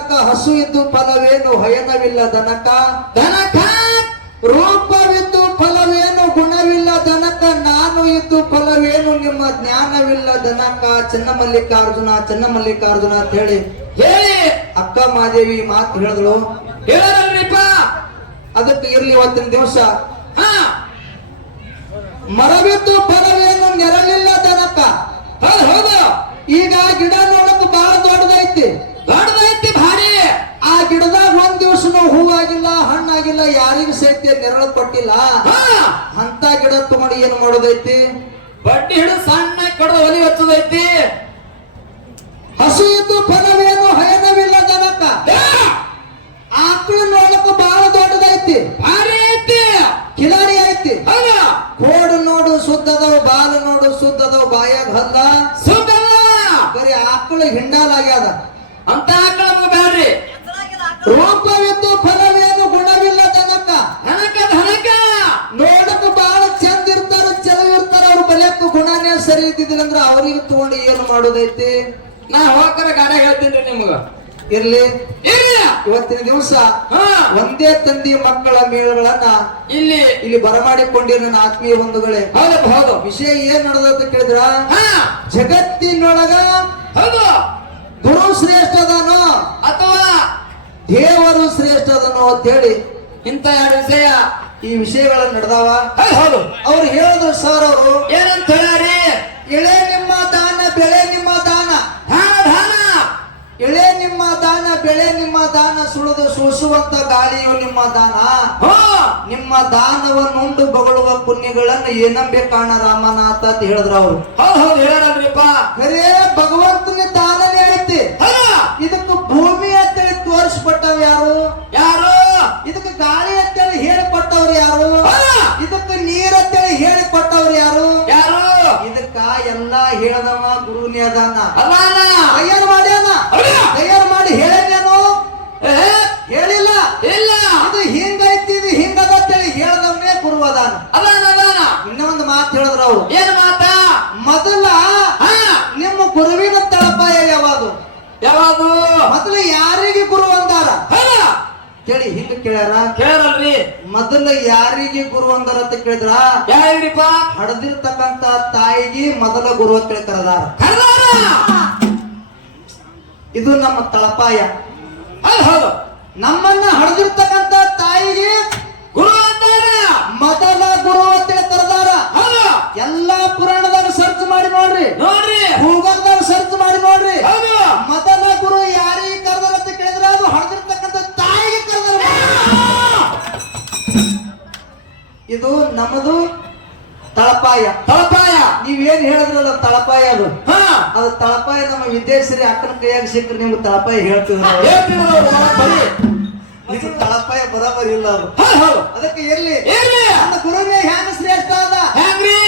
ದನಕ ಹಸು ಇದ್ದು ಫಲವೇನು ಹಯನವಿಲ್ಲ ದನಕ? ದನಕ? ರೂಪವಿದ್ದು ಫಲವೇನು ಗುಣವಿಲ್ಲ ದನಕ? ನಾನು ಇದ್ದು ಫಲವೇನು ನಿಮ್ಮ ಜ್ಞಾನವಿಲ್ಲ ದನಕ? ಚನ್ನಮಲ್ಲಿಕಾರ್ಜುನ ಚನ್ನಮಲ್ಲಿಕಾರ್ಜುನ ಅಂತ ಹೇಳಿ ಹೇಳಿ ಅಕ್ಕ ಮಾದೇವಿ ಮಾತು ಹೇಳಿದ್ರು ಹೇಳಲ್ರಿಪ್ಪ ಅದಕ್ಕೆ ಇರ್ಲಿ ಇವತ್ತಿನ ದಿವಸ. ಹಾ. ಮರವಿದ್ದು ಫಲವೇನು ನೆರಳಿಲ್ಲ ದನಕ? ಹೌದು ಹೌದು. ಈಗ ಗಿಡ ಯಾರಿಗೂ ಸಹಿತ ನೆರಳು ಕೊಟ್ಟಿಲ್ಲ ಅಂತ ಗಿಡ ತಗೊಂಡು ಏನ್ ಮಾಡೋದೈತಿ? ಬಡ್ಡಿ ಹಿಡಿದು ಸಣ್ಣ ಕಡ್ದ ಒಲಿ ಹಚ್ಚದೈತಿ. ಹಸು ಇದ್ದು ಮಾಡೋದೈತಿ? ನಾ ಹೋಗ್ರ ಗಾಡ ಹೇಳ್ತೀನಿ ನಿಮ್ಗ. ಇರ್ಲಿ. ಇಲ್ಲ ಇವತ್ತಿನ ದಿವಸ ಹಾ. ಒಂದೇ ತಂದಿ ಮಕ್ಕಳ ಮೇಳಗಳನ್ನ ಇಲ್ಲಿ. ಇಲ್ಲಿ ಬರಮಾಡಿಕೊಂಡಿರ ನನ್ನ ಆತ್ಮೀಯ ಬಂಧುಗಳೇ ಹೌದಪ್ಪ ಹೌದು. ವಿಷಯ ಏನ್ ನಡೆದಂತ ಕೇಳಿದ್ರ? ಹಾ. ಜಗತ್ತಿನೊಳಗ ಹೌದು. ಗುರು ಶ್ರೇಷ್ಠದನೋ ಅಥವಾ ದೇವರು ಶ್ರೇಷ್ಠ ಅದಾನೋ ಅಂತ ಹೇಳಿ ಇಂತ ಎರಡು ವಿಷಯ. ಈ ವಿಷಯಗಳನ್ನ ನಡೆದವ. ಹೌದು ಹೌದು. ಅವ್ರು ಹೇಳಿದ್ರು ಸರ್ ಅವರು ಏನಂತ ಹೇಳಿ? ಎಳೆ ನಿಮ್ಮ ದಾನ ಬೆಳೆ ನಿಮ್ಮ ದಾನ ಧಾನ ಧಾನ ಎಳೆ ನಿಮ್ಮ ದಾನ ಬೆಳೆ ನಿಮ್ಮ ದಾನ ಸುಳಿದು ಸುಳಿಸುವಂತ ಗಾಳಿಯು ನಿಮ್ಮ ದಾನ. ಹಾ. ನಿಮ್ಮ ದಾನವನ್ನುಂಡು ಬಗಳುವ ಪುಣ್ಯಗಳನ್ನು ಏನಂಬೆ ಕಾಣ ರಾಮನಾಥ ಅಂತ ಹೇಳಿದ್ರು ಅವರು. ಹೌದು ಹೇಳಲ್ರಿಪ್ಪ ಖರೇ ಭಗವಂತನ ದಾನ ಐತಿ. ಇದಕ್ಕೆ ಭೂಮಿ ಅಂತೇಳಿ ತೋರಿಸ್ಬಿಟ್ಟವ್ ಯಾರು? ಯಾರು? ಇದಕ್ಕೆ ಗಾಳಿ ಅಂತೇಳಿ ಹೇಳಿಕೊಟ್ಟವ್ರು ಯಾರು? ಇದಕ್ಕೆ ನೀರ್ ಅಂತೇಳಿ ಹೇಳಿಕೊಟ್ಟವ್ರು ಯಾರು? ಯಾರು? ಇದಕ್ಕ ಎಲ್ಲಾ ಹೇಳದವ ಗುರುನೇ ಅದಾನ. ಅಲ್ಲ ಅಲ್ಲ ತಯಾರು ಮಾಡ್ಯಾನ ಹೌದು. ತಯಾರು ಮಾಡಿ ಹೇಳೇನೇನು ಏ, ಹೇಳಿಲ್ಲ ಇಲ್ಲ ಇದು ಹಿಂಗೈತಿ ಇದು ಹಿಂಗದ ಅಂತೇಳಿ ಹೇಳದವನೇ ಗುರು ಅದಾನ ಅದಾನ ಅದಾನ ಇನ್ನೊಂದು ಮಾತು ಹೇಳಿದ್ರು ಅವ್ರು ಏನ್ ಮಾತಾ ಮೊದಲ ಹಾ ನಿಮ್ಮ ಗುರುವಿನ ತಳಪಾಯ ಯಾವುದು ಯಾವುದು? ಮೊದಲು ಯಾರಿಗೆ ಗುರು ಅಂದಾರ? ಕೇಳಿ ಹಿಂಗ ಕೇಳ್ಯಾರ? ಕೇಳಲ್ರಿ. ಮೊದಲು ಯಾರಿಗೆ ಗುರು ಅಂದಾರ ಅಂತ ಕೇಳಿದ್ರ? ಯಾರಿಗ್ರಿಪ್ಪ? ಹಡದಿರ್ತಕ್ಕಂತ ತಾಯಿಗೆ ಮೊದಲ ಗುರು ಅಂತ ಹೇಳಿ ಕರೆದಾರ ಇದು ನಮ್ಮ ತಳಪಾಯ. ಹೌದು ಹೌದು. ನಮ್ಮನ್ನ ಹಡದಿರ್ತಕ್ಕಂತ ತಾಯಿಗೆ ನಮ್ಮದು ತಳಪಾಯ. ತಳಪಾಯ. ನೀವೇನ್ ಹೇಳಿದ್ರಲ್ಲ ತಳಪಾಯ ಅದು? ಹಾ. ಅದು ತಳಪಾಯ ನಮ್ಮ ವಿದ್ಯಾರ್ಥಿ ಅಕ್ಕನ ಕೈಯಾಗ ಸಿಕ್ಕ್ರೆ ನಿಮ್ಗೆ ತಳಪಾಯ ಹೇಳ್ತಿದ್ರು ಅವ್ರು. ಅವ್ರು. ಒಳಗ್ ಇದು ತಳಪಾಯ ಬರೋಬರಿ ಇಲ್ಲ ಹೌದು ಅದಕ್ಕೆ ಎಲ್ಲಿ? ಗುರುವೇ ಹ್ಯಾಂಗ ಶ್ರೇಷ್ಠ ಅದ? ಹೆಂಗ್ರಿ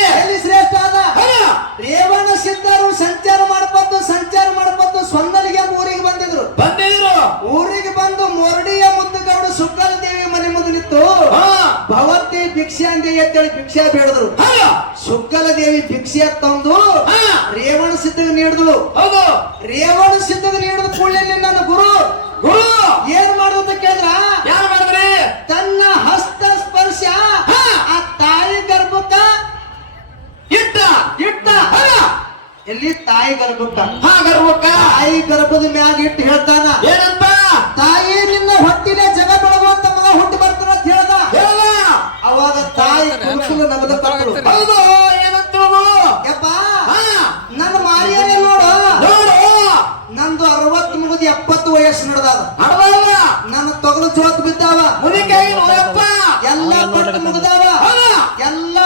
ಭಿಕ್ಷೆ ಅಂತೇಳಿ ಭಿಕ್ಷೆ ಬೇಡದ್ರು ಶುಕ್ಕಲ ಸುಕ್ಕಲ ದೇವಿ ಭಿಕ್ಷೆ ತಂದು ಹಾ. ರೇವಣ ಸಿದ್ಧ ನೀಡಿದ್ಳು. ಹೌದು. ರೇವಣ ಸಿದ್ಧ ನೀಡಿದ ಕೂಡಲೇ ನನ್ನ ಗುರು. ಗುರು. ಏನ್ ಮಾಡುವಂತ ಕೇಳಿದ್ರ? ತನ್ನ ಹಸ್ತ ಸ್ಪರ್ಶ. ಆ ತಾಯಿ ಗರ್ಭಕ್ಕ ಇಟ್ಟ. ಇಟ್ಟ. ಎಲ್ಲಿ ತಾಯಿ ಗರ್ಭಕ್ಕ? ಹಾ ಗರ್ಭಕ್ಕ. ತಾಯಿ ಗರ್ಭದ ಮ್ಯಾಗ ಇಟ್ಟು ಹೇಳ್ತಾನ ಎಪ್ಪತ್ತು ವಯಸ್ಸು ನಡೆದಾವ. ಅಡವಲ್ಲ ನನ್ನ ತೊಗಲು ಜೋತ್ ಬಿದ್ದಾವ. ನೋಡಪ್ಪ ಎಲ್ಲಾ ಮುಗಿದಾವ. ಎಲ್ಲಾ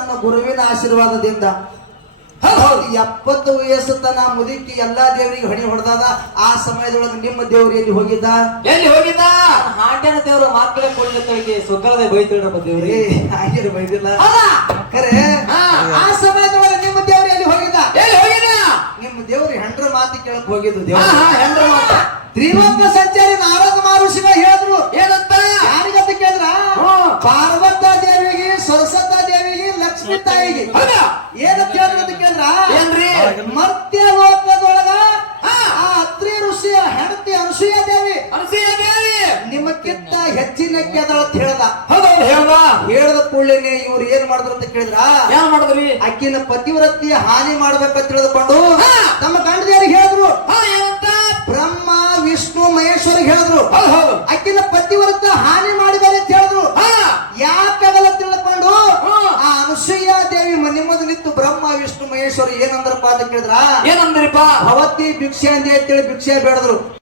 ನನ್ನ ಗುರುವಿನ ಆಶೀರ್ವಾದದಿಂದ. ಹೌದು ಎಪ್ಪತ್ತು ವಯಸ್ಸು ತನ ಮುದುಕಿ ಎಲ್ಲಾ ದೇವರಿಗೆ ಹಣಿ ಹೊಡೆದಾದ ಆ ಸಮಯದೊಳಗೆ ನಿಮ್ಮ ದೇವರು ಎಲ್ಲಿ ಹೋಗಿದ್ದ? ಎಲ್ಲಿ ಹೋಗಿದ್ದ? ಹಾಟ್ಯನ ದೇವರು ಮಾತ್ರ ಕೊಡ್ಲಿಕ್ಕೆ ಸುಗ್ಗಲದೆ ಬೈತಿಡ್ರಪ್ಪ ದೇವ್ರಿ. ಹಾಗೆ ಬೈದಿಲ್ಲ. ಖರೆ ಆ ಸಮಯದೊಳಗೆ ನಿಮ್ಮ ದೇವರು ಎಲ್ಲಿ ಹೋಗಿದ್ದ? ಎಲ್ಲಿ ಹೋಗಿದ್ದ? ನಿಮ್ಮ ದೇವ್ರಿ ಹೆಂಡ್ರ ಮಾತು ಕೇಳಕ್ ಹೋಗಿದ್ದು ದೇವ್ರ. ಹೆಂಡ್ರ ಮಾತು. ತ್ರಿಲೋಕ ಸಂಚಾರಿ ನಾರದ ಹೆಚ್ಚಿನಕ್ಕೆ ಅದಳ ಅಂತ ಹೇಳ್ದ. ಹೌದೌದು ಹೇಳ್ದ. ಹೇಳದ ಕೂಡಲೇನೆ ಇವ್ರು ಏನ್ ಮಾಡಿದ್ರು ಅಂತ ಕೇಳಿದ್ರ? ಏನ್ ಮಾಡಿದ್ರಿ? ಅಕ್ಕಿನ ಪತಿವ್ರತಿಯ ಹಾನಿ ಮಾಡ್ಬೇಕಂತ ತಿಳಿದುಕೊಂಡು. ತಮ್ಮ ಗಂಡದಿಯರಿಗೆ ಹೇಳಿದ್ರು. ಬ್ರಹ್ಮ ವಿಷ್ಣು ಮಹೇಶ್ವರಿಗೆ ಹೇಳಿದ್ರು. ಅಕ್ಕಿನ ಪತಿವ್ರತ ಹಾನಿ ಮಾಡಿದ್ದಾರೆ ಅಂತ ಹೇಳಿದ್ರು. ಯಾಕಾಗಲ್ಲ ತಿಳ್ಕೊಂಡು. ಆ ಅನಸೂಯ ದೇವಿ ಮನೆ ಮುಂದೆ ನಿಂತು ಬ್ರಹ್ಮ ವಿಷ್ಣು ಮಹೇಶ್ವರ ಏನಂದ್ರಪ್ಪ ಅಂತ ಕೇಳಿದ್ರ? ಏನಂದ್ರಿಪ್ಪ? ಭವತಿ ಭಿಕ್ಷೆ ಅಂತ ಹೇಳಿ ಭಿಕ್ಷೆ ಬೇಡದ್ರು.